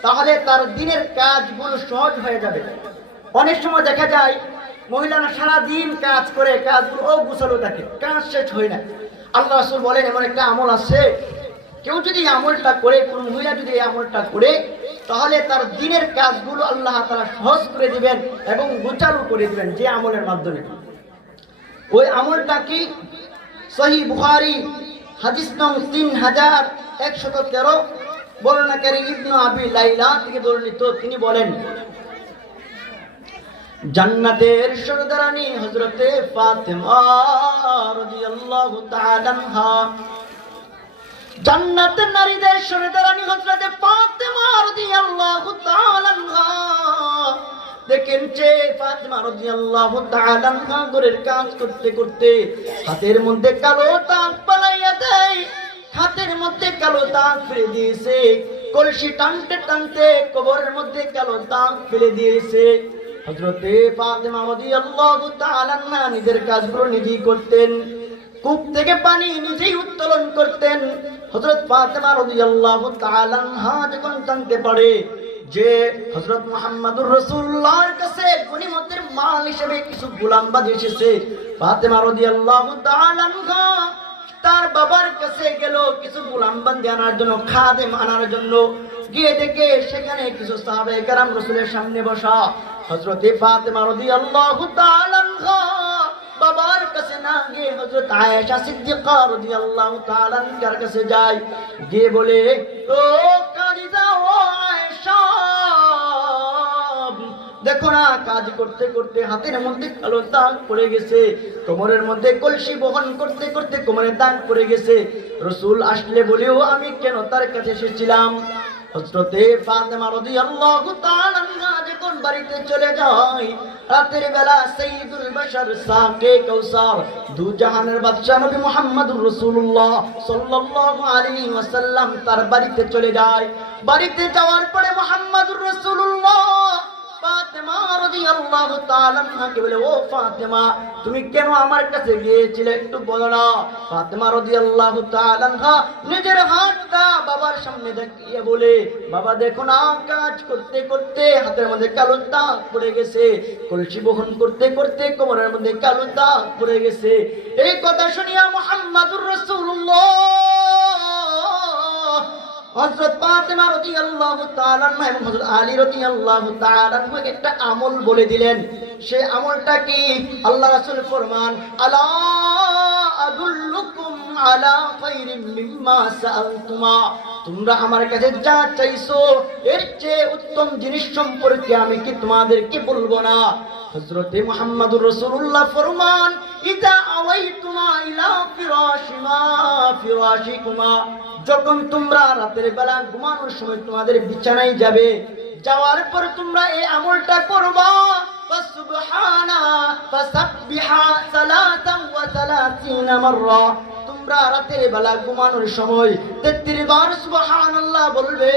তাহলে তার দিনের কাজগুলো সহজ হয়ে যাবে। অনেক সময় দেখা যায় মহিলারা সারাদিন কাজ করে, কাজগুলো অগুছালো থাকে, কাজ শেষ হয় না। আল্লাহ রাসূল বলেন এমন একটা আমল আছে, কেউ যদি আমলটা করে, কোন মহিলা যদি এই আমলটা করে তাহলে তার দিনের কাজগুলো আল্লাহ তাআলা সহজ করে দিবেন এবং গোছালো করে দিবেন। যে আমলের মাধ্যমে, ওই আমলটা কি? সহিহ বুখারী হাদিস নং 3113, বর্ণনাকারী ইবনে আবি লাইলা থেকে বর্ণিত। তিনি বলেন, জান্নাতের সর্দারানী হযরতে ফাতেমা রাদিয়াল্লাহু তাআলা আনহা, জান্নাতের নারীদের সর্দারানী হযরতে ফাতেমা রাদিয়াল্লাহু তাআলা আনহা, দেখেন যে ফাতেমা রাদিয়াল্লাহু তাআলা আনহা ঘরের কাজ করতে করতে হাতের মধ্যে কালো দাগ পালাইয়া দেয়, হাতের মধ্যে কালো দাগ ফেলে দিয়েছে, কলসি টানতে টানতে কবরের মধ্যে কালো দাগ ফেলে দিয়েছে। হযরতে ফাতেমা রাদিয়াল্লাহু তাআলা আনহা নিজের কাজগুলো নিজেই করতেন, কূপ থেকে পানি নিজেই উত্তোলন করতেন। হযরত ফাতেমা রাদিয়াল্লাহু তাআলা আনহা যখন জানতে পারে যে হযরত মুহাম্মদুর রাসূলুল্লাহর কাছে গনিমতের মাল হিসেবে কিছু গোলাম বাঁধে এসেছে, ফাতেমা রাদিয়াল্লাহু তাআলা আনহা তার বাবার কাছে গেল কিছু গোলাম বাঁধে আনার জন্য, খাদেম আনার জন্য। গিয়ে দেখে সেখানে কিছু সাহাবায়ে কেরাম রাসূলের সামনে বসা। হযরতে ফাতেমা রাদিয়াল্লাহু তাআলা আনহা বাবার কাছে না গিয়ে হযরত আয়েশা সিদ্দিকা রাদিয়াল্লাহু তাআলা আনহার কাছে যায়, গিয়ে বলে, ও কালিজা, ও আয়েশা, দেখো না কাজ করতে করতে হাতের মধ্যে কালো দাগ পড়ে গেছে, কোমরের মধ্যে কলসি বহন করতে করতে কোমরে দাগ পড়ে গেছে। রাসূল আসলে বলেও আমি কেন তার কাছে এসেছিলাম। হযরতে ফাতেমা রাদিয়াল্লাহু তাআলা আনহা যখন বাড়িতে চলে যায়, রাতের বেলা সাইয়্যিদুল বাশার সাকে কাউসার, দু জাহানের বাদশা নবী মুহাম্মদুর রাসূলুল্লাহ সাল্লাল্লাহু আলাইহি ওয়াসাল্লাম তার বাড়িতে চলে যায়। বাড়িতে যাওয়ার পরে মুহাম্মদুর রাসূলুল্লাহ ফাতেমা রাদিয়াল্লাহু তাআলা আনহাকে বলে, ও ফাতেমা, তুমি কেন আমার কাছে গিয়েছিলে একটু বলো না। ফাতেমা রাদিয়াল্লাহু তাআলা আনহা নিজের হাতটা বাবার সামনে দেখিয়ে বলে, বাবা দেখো না কাজ করতে করতে হাতের মধ্যে কালো দাগ পড়ে গেছে, কলসি বহন করতে করতে কোমরের মধ্যে কালো দাগ পড়ে গেছে। এই কথা শুনিয়া মুহাম্মদুর রাসূলুল্লাহ হযরত ফাতেমা রাদিয়াল্লাহু তাআলা আনহা এবং হযরত আলী রাদিয়াল্লাহু তাআলা আনহু একটা আমল বলে দিলেন। সেই আমলটা কি? আল্লাহ রাসূল ফরমান, আলা আদুল্লুকুম আলা খায়রিম মিম্মা সাআলতুমা, তোমরা আমার কাছে যা চাইছো এর চেয়ে উত্তম জিনিস সম্পর্কে আমি কি তোমাদেরকে বলবো না? হযরতে মুহাম্মদুর রাসূলুল্লাহ ফরমান, ইদা আওয়াইতুমা ইলা ফিরাশিকুমা, যখন তোমরা রাতের বেলা ঘুমানোর সময় তোমাদের বিছানায় যাবে, যাওয়ার পর তোমরা এই আমলটা করবা, ফাসুবহানা ফাসাব্বিহা সালাতান ওয়া সালাতিনা মাররা, তোমরা রাতের বেলা ঘুমানোর সময় 33 বার সুবহানাল্লাহ বলবে,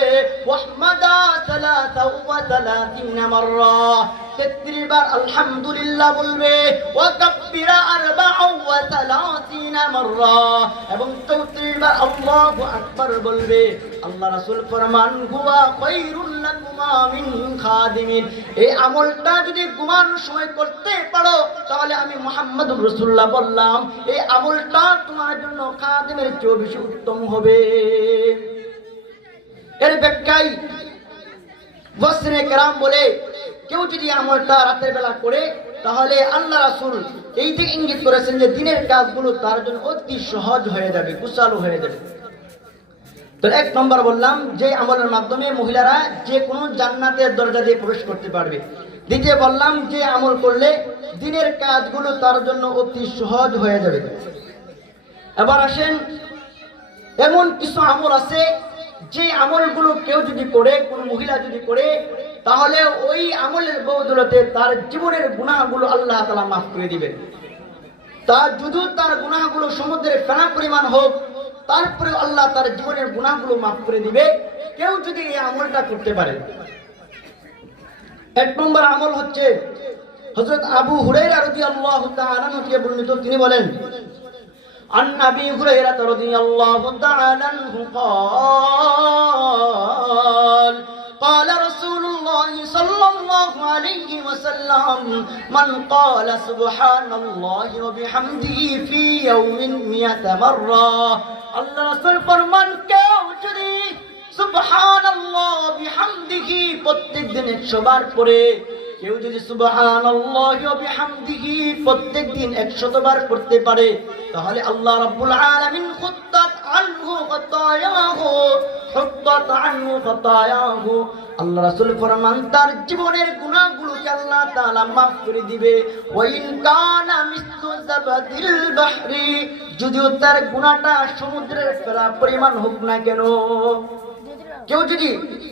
ওয়াহমাদা সালাতান ওয়া সালাতিনা মাররা, 33 বার আলহামদুলিল্লাহ বলবে, ওয়া কাব্বিরা 34 মাররা, এবং 34 বার আল্লাহু আকবার বলবে। আল্লাহ রাসূল ফরমান, হুয়া খায়রুল লাকুমা মিন খাদিমিন, এই আমলটা যদি ঘুমানোর সময় করতে পারো তাহলে আমি মুহাম্মদুর রাসূলুল্লাহ বললাম এই আমলটা তোমার জন্য খাদিমের চেয়ে বেশি উত্তম হবে। এর ব্যাখ্যায় মুফাসসিরে কেরাম বলে, কেউ যদি আমলটা রাতের বেলা করে তাহলে আল্লাহ রাসূল এই দিকে ইঙ্গিত করেছেন যে দিনের কাজগুলো তার জন্য অতি সহজ হয়ে যাবে, কুশালু হয়ে যাবে। তো এক নম্বর বললাম যে আমলের মাধ্যমে মহিলারা যে কোনো জান্নাতের দরজা দিয়ে প্রবেশ করতে পারবে। দ্বিতীয় বললাম যে আমল করলে দিনের কাজগুলো তার জন্য অতি সহজ হয়ে যাবে। এবার আসেন, এমন কিছু আমল আছে যে আমলগুলো কেউ যদি করে, কোন মহিলা যদি করে, তাহলে ওই আমলের বদৌলতে তার জীবনের গুনাহগুলো আল্লাহ তাআলা মাফ করে দিবেন। তার যদি তার গুনাহগুলো সমুদ্রের ফেনা পরিমাণ হোক, তারপরে আল্লাহ তার জীবনের গুনাহগুলো মাফ করে দিবে কেউ যদি এই আমলটা করতে পারে। এক নম্বর আমল হচ্ছে হযরত আবু হুরায়রা রাদিয়াল্লাহু তাআলা আনহু থেকে বর্ণিত, তিনি বলেন عن أبي هريرة رضي الله تعالى عنه قال قال رسول الله صلى الله عليه وسلم من قال سبحان الله وبحمده في يوم 100 مرة الله رسول فرمان কেউ যদি সুবহানাল্লাহ বিহামদিহি প্রত্যেক দিন 100 বার পড়ে, কেউ যদি সুবহানাল্লাহি ওয়া বিহামদিহি প্রত্যেক দিন 100 বার পড়তে পারে, তাহলে আল্লাহ রাব্বুল আলামিন খুত্তাত আনহু খাতায়াহু আল্লাহ রাসূল ফরমান তার জীবনের গুনাহগুলোকে আল্লাহ তাআলা মাফ করে দিবে। ওয়া ইন কানা মিসলু যাবাদিল বাহরি, যদিও তার গুনাহটা সমুদ্রের ফেলা পরিমাণ হোক না কেন। কেউ যদি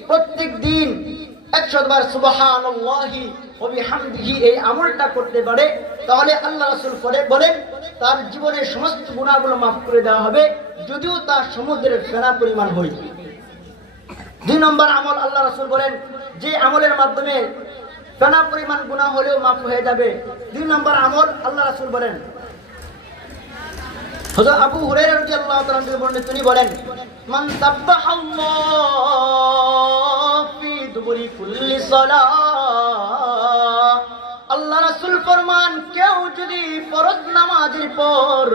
প্রত্যেক দিন 100 বার সুবহানাল্লাহি ওয়া বিহামদিহি এই আমলটা করতে পারে, তাহলে আল্লাহ রাসূল বলেন তার জীবনের সমস্ত গুনাহগুলো মাফ করে দেওয়া হবে, যদিও তার সমুদ্রের ফেনা পরিমাণ হয়। 2 নম্বর আমল আল্লাহ রাসূল বলেন যে আমলের মাধ্যমে ফেনা পরিমাণ গুনাহ হলেও মাফ হয়ে যাবে। 2 নম্বর আমল আল্লাহ রাসূল বলেন, হযরত আবু হুরায়রা রাদিয়াল্লাহু তাআলা থেকে বর্ণিত, তিনি বলেন মান সাব্বাহাল্লাহ ফি দুবুরি কুল্লি সালাহ, আল্লাহ রাসূল ফরমান কেউ যদি ফরজ নামাজের পর,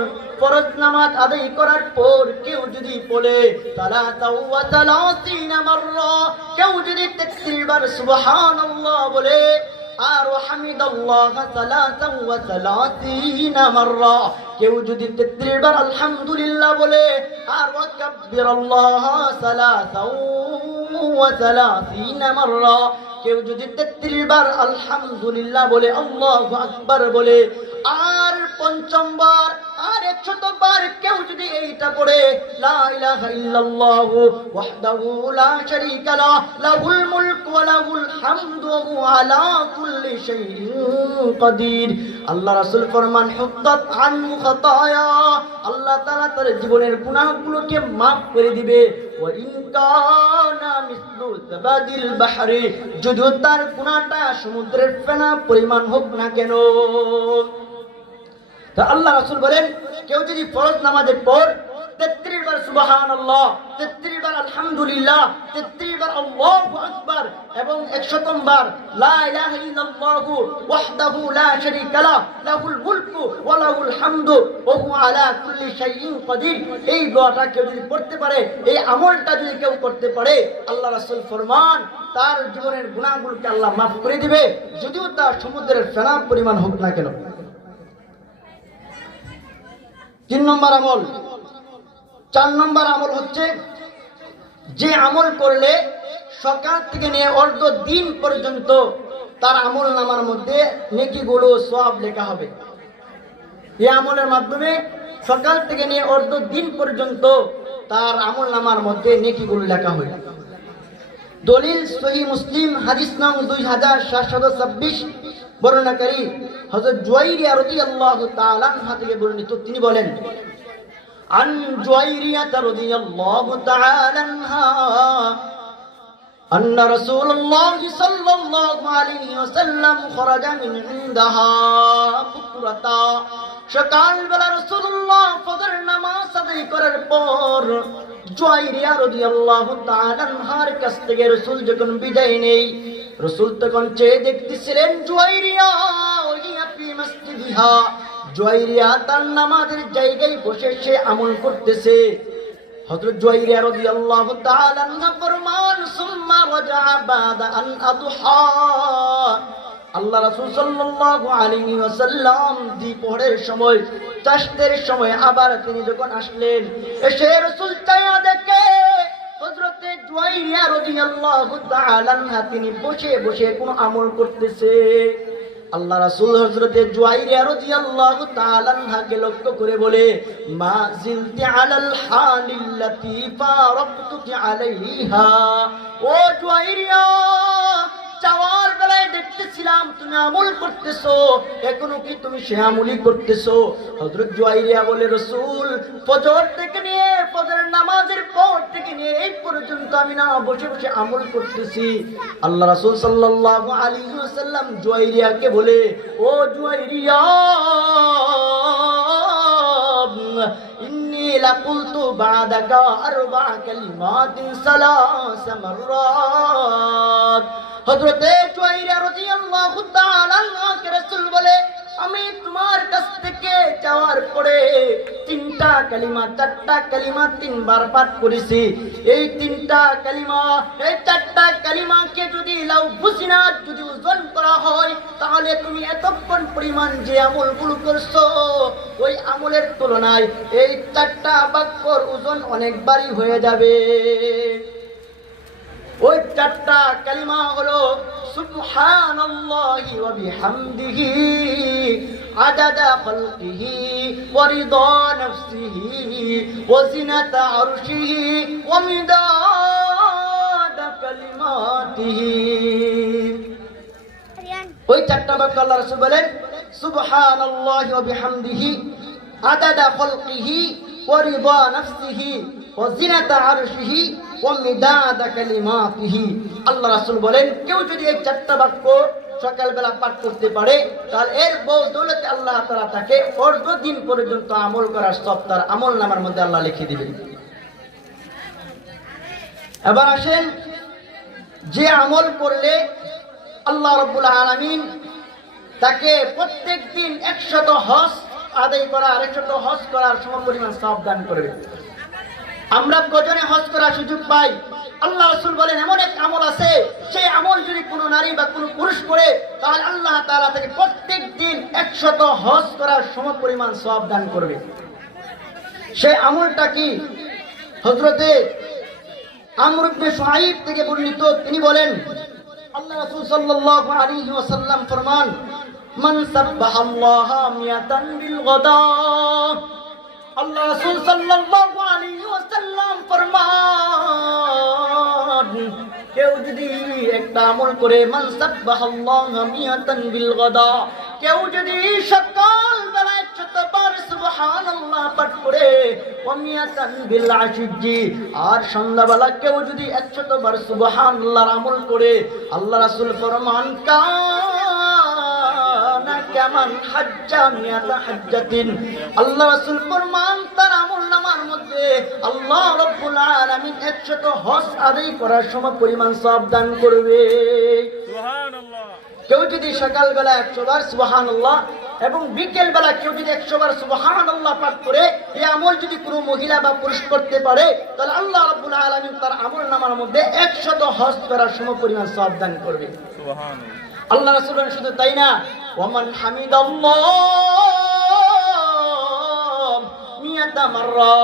ফরজ নামাজ আদায় করার পর কেউ যদি বলে সালাতাও ওয়া সালাসিনা মাররা, কেউ যদি 33 বার সুবহানাল্লাহ বলে আর হামিদাল্লাহ সালাতাও ওয়া সালাসিনা মাররা, কেউ যদি 33 বার আলহামদুলিল্লাহ বলে আর ওয়াকাব্বিরাল্লাহ সালাতাও ওয়া সালাসিনা মাররা, কেউ যদি 33 বার আলহামদুলিল্লাহ বলে, আল্লাহু আকবার বলে আর ৫ম বার আর 100 বার কেউ যদি এইটা পড়ে লা ইলাহা ইল্লাল্লাহু ওয়াহদাহু লা শারীকা লাহু লাহুল মুলকু ওয়া লাহুল হামদু ওয়া হুয়া আলা কুল্লি শাইইন কাদির, আল্লাহ রাসূল ফরমান হুদ্দাত আনহু খাতায়া, আল্লাহ তাআলা তার জীবনের গুনাহগুলোকে maaf করে দিবে। ওয়া ইন কানা মিসলু যাবাদিল বাহরি, যদিও তার গুনাহটা সমুদ্রের ফেনা পরিমাণ হোক না কেন। তা আল্লাহ রাসূল বলেন কেউ যদি ফরজ নামাজের পর 33 বার সুবহানাল্লাহ, 33 বার আলহামদুলিল্লাহ, 33 বার আল্লাহু আকবার এবং 100ম বার লা ইলাহা ইল্লাল্লাহু ওয়াহদাহু লা শারীকা লাহু লাহুল মুলকু ওয়া লাহুল হামদু ওয়া হুয়া আলা কুল্লি শাইইন কাদির, এই দোয়াটা কেউ যদি পড়তে পারে, এই আমলটা যদি কেউ করতে পারে, আল্লাহ রাসূল ফরমান তার জীবনের গুনাহগুলোকে আল্লাহ maaf করে দিবে, যদিও তার সমুদ্রের ফেনা পরিমাণ হোক না কেন। 3 নম্বর আমল, 4 নম্বর আমল হচ্ছে যে আমল করলে সকাল থেকে নিয়ে অর্ধ দিন পর্যন্ত তার আমল নামার মধ্যে নেকিগুলো সওয়াব লেখা হবে। এই আমলের মাধ্যমে সকাল থেকে নিয়ে অর্ধ দিন পর্যন্ত তার আমল নামার মধ্যে নেকিগুলো লেখা হয়। দলিল সহিহ মুসলিম হাদিস নং 2726 বর্ণনাকারী হযরত জুয়াইরিয়া রাদিয়াল্লাহু তাআলা আনহা থেকে বর্ণিত, তিনি বলেন عن جويرية رضي الله تعالى عنها أن رسول الله صلى الله عليه وسلم خرج من عندها بكرة, সকাল বেলা রাসূলুল্লাহ ফজর নামাজ আদায় করার পর জুয়াইরিয়া রাদিয়াল্লাহু তাআলা আনহার কাছ থেকে রাসূল যখন বিদায় নেই, রাসূল তখন চেয়ে দেখতেছিলেন জুয়াইরিয়া ওয়া ফি মসজিদিহা, জুয়াইরিয়া তার নামাজের জায়গায় বসে সে আমল করতেছে। হযরত জুয়াইরিয়া রাদিয়াল্লাহু তাআলা আনহা ফরমান সুম্মা রাজা বাদা আন আদহা আল্লাহ রাসূল সাল্লাল্লাহু আলাইহি ওয়াসাল্লাম দ্বিপহরের সময় চাষতের সময় আবার তিনি যখন আসলেন এসে রাসূল চায়া দেখে হযরত জুয়াইরিয়া রাদিয়াল্লাহু তাআলা আনহা তিনি বসে বসে কোনো আমল করতেছে আল্লাহ রাসূল হযরত জুয়াইরিয়া রাদিয়াল্লাহু তাআলা আনহাকে লক্ষ্য করে বলে মা জিলতি আলাল হালিল্লাতি ফারাবতুকি আলাইহা ও জুয়াইরিয়া চাওয়ার বেলায় দেখতেছিলাম তুমি আমল করতেছো এখনো কি তুমি সে আমলই করতেছো হযরত জুয়াইরিয়া বলে রাসূল ফজর থেকে নিয়ে ফজরের নামাজের পর থেকে নিয়ে এই পর্যন্ত আমি না বসে বসে আমল করতেছি আল্লাহ রাসূল সাল্লাল্লাহু আলাইহি ওয়াসাল্লাম জুয়াইরিয়াকে বলে ও জুয়াইরিয়া ইন্নী লাকুলতু বা'দাকা আরবা কালিমাতিন সালাস মাররাত হযরতে জুয়াইরিয়া রাদিয়াল্লাহু তাআলা আনহাকে রাসূল বলে আমি তোমার কাছ থেকে যাওয়ার পরে তিনটা কালিমা চারটা কালিমা তিনবার পাঠ করেছি এই তিনটা কালিমা এই চারটা কালিমাকে যদি লাউ বুসিনাত যদি ওজন করা হয় তাহলে তুমি এতক্ষণ পরিমাণ যে আমলগুলো করছো ওই আমলের তুলনায় এই চারটা বাক্যর ওজন অনেক ভারী হয়ে যাবে ওই চারটা কালিমা হলো সুবহানাল্লাহি ওয়া বিহামদিহি আদাদা খালকিহি ওয়া রিদা নাফসিহি ওয়া জিনাতা আরশিহি ওয়া মিদাদা কালিমাতিহি ওই চারটা বাক্য আল্লাহ রাসূল বলেন সুবহানাল্লাহি ওয়া বিহামদিহি আদাদা খালকিহি ওয়া রিদা নাফসিহি ওয়া জিনাতা আরশিহি ওয়া মিদাদা কালিমাতিহি আল্লাহ রাসূল বলেন কেউ যদি এই চারটা বাক্য সকালবেলা পাঠ করতে পারে তাহলে এর বদৌলতে আল্লাহ তাআলা তাকে অর্ধদিন পর্যন্ত আমল করার সব তার আমলনামার মধ্যে আল্লাহ লিখে দিবেন এবার আসেন যে আমল করলে আল্লাহ রাব্বুল আলামিন তাকে প্রত্যেকদিন 100 হজ আদায় করা আর 100 হজ করার সমপরিমাণ সওয়াব দান করবে আমরা কজনে হজ করার সুযোগ পাই আল্লাহ রাসূল বলেন এমন এক আমল আছে সেই আমল যদি কোনো নারী বা কোনো পুরুষ করে তাহলে আল্লাহ তাআলা তাকে প্রত্যেকদিন 100 হজ করার সমপরিমাণ সওয়াব দান করবে সেই আমলটা কি হযরতে আমর ইবনে শুআইব থেকে বর্ণিত তিনি বলেন আল্লাহ রাসূল সাল্লাল্লাহু আলাইহি ওয়াসাল্লাম ফরমান মান সাব্বাহাল্লাহা মিয়াতান বিল গাদা আল্লাহ রাসূল সাল্লাল্লাহু আলাইহি ওয়াসাল্লাম ফরমান কেউ যদি একটা আমল করে মান সাব্বাহাল্লাহা মিয়াতান বিল গাদা কেউ যদি সকাল বেলায় 100 বার সুবহানাল্লাহ পাঠ করে ওয়া মিয়াতান বিল আশিজি আর সন্ধ্যাবেলা কেউ যদি 100 বার সুবহানাল্লাহর আমল করে আল্লাহ রাসূল ফরমান কেমন হজ্জা মিয়াতা হজ্জাতিন আল্লাহ রাসূল ফরমান তার আমলনামার মধ্যে আল্লাহ রাব্বুল আলামিন 100 হজ আদায় করার সমপরিমাণ সওয়াব দান করবে সুবহানাল্লাহ কেউ যদি সকাল বেলা 100 বার সুবহানাল্লাহ এবং বিকেল বেলা কেউ যদি 100 বার সুবহানাল্লাহ পাঠ করে এই আমল যদি কোনো মহিলা বা পুরুষ করতে পারে তাহলে আল্লাহ রাব্বুল আলামিন তার আমলনামার মধ্যে 100 হজ করার সমপরিমাণ সওয়াব দান করবে সুবহানাল্লাহ আল্লাহ রাসূল শুধু তাই না ওমান হামিদাল্লাহ মিয়াতা মাররা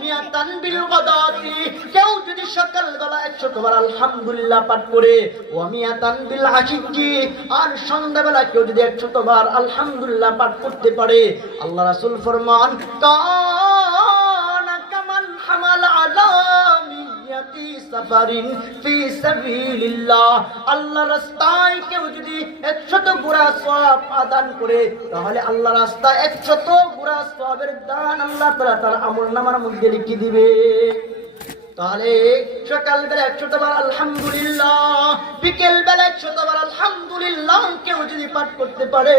মিয়াতান বিল গাদাতি কেউ যদি সকাল বেলা 100 বার আলহামদুলিল্লাহ পাঠ করে ওয়া মিয়াতান বিল আশিকি আর সন্ধ্যাবেলা কেউ যদি 100 বার আলহামদুলিল্লাহ পাঠ করতে পারে আল্লাহ রাসূল ফরমান কানা কামান হামাল আলা সাফারিন ফি সাবিলিল্লাহ আল্লাহর রাস্তায় কেউ যদি 100 গুণা সওয়াব আদান করে তাহলে আল্লাহর রাস্তায় 100 গুণা সওয়াবের দান আল্লাহ তাআলা তার আমলনামার মধ্যে লিখে দিবে তাহলে সকাল বেলা 100 বার আলহামদুলিল্লাহ বিকেল বেলা 100 বার আলহামদুলিল্লাহ কেউ যদি পাঠ করতে পারে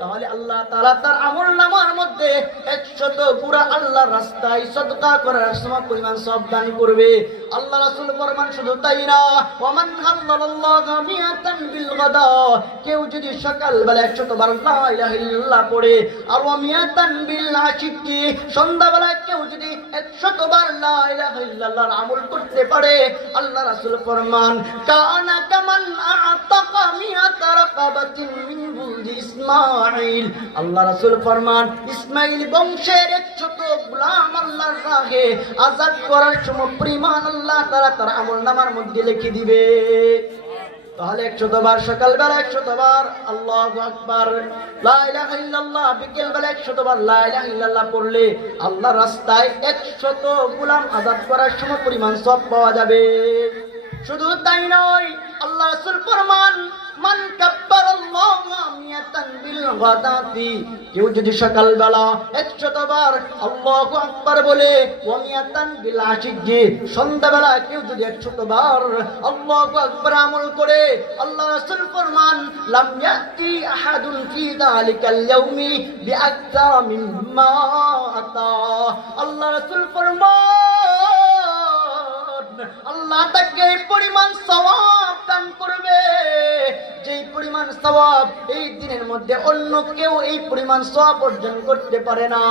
তাহলে আল্লাহ তাআলা তার আমলনামার মধ্যে 100 গুণা আল্লাহর রাস্তায় সদকা করার সম পরিমাণ সওয়াব দান করবে। আল্লাহ রাসূল ফরমান শুধু তাই না, ওয়ামান হাল্লাল্লাহু মিয়াতান বিল গাদা, কেউ যদি সকালবেলা 100 বার লা ইলাহা ইল্লাল্লাহ পড়ে, আর ওয়া মিয়াতান বিল আশিকি, সন্ধ্যাবেলা কেউ যদি 100 বার লা ইলাহা ইল্লাল্লাহর আমল করতে পারে, আল্লাহ রাসূল ফরমান কানা কামান আতাকা মিয়াতা রাকাবাতিন মিন বুলদি ইসমাঈল। আল্লাহ রাসূল ফরমান ইসমাঈল বংশের 100 গোলাম আল্লাহর রাহে আযাদ করার সময় পরিমাণ আল্লাহ তাআলা তার আমলনামার মধ্যে লিখে দিবে। তাহলে 100 বার সকালবেলা 100 বার আল্লাহু আকবার লা ইলাহা ইল্লাল্লাহ, বিকেলবেলা 100 বার লা ইলাহা ইল্লাল্লাহ পড়লে আল্লাহর রাস্তায় 100 গোলাম আযাদ করার সময় পরিমাণ সওয়াব পাওয়া যাবে। শুধু তাই নয়, আল্লাহ রাসূল ফরমান মান কাব্বারাল্লাহু মিয়াতান বিল গাদাতি, কেউ যদি সকালবেলা 100 বার আল্লাহু আকবার বলে, ওয়া মিয়াতান বিল আশিকি, সন্ধ্যাবেলা কেউ যদি 100 বার আল্লাহু আকবার আমল করে, আল্লাহ রাসূল ফরমান লাম ইয়াতি আহাদুন ফি যালিকাল ইয়াউমি বিআকতার মিম্মা আতা। আল্লাহ রাসূল ফরমান আল্লাহ তাকে এই পরিমাণ সওয়াব দান করবে, যেই পরিমাণ সওয়াব এই দিনের মধ্যে অন্য কেউ এই পরিমাণ সওয়াব অর্জন করতে পারে না।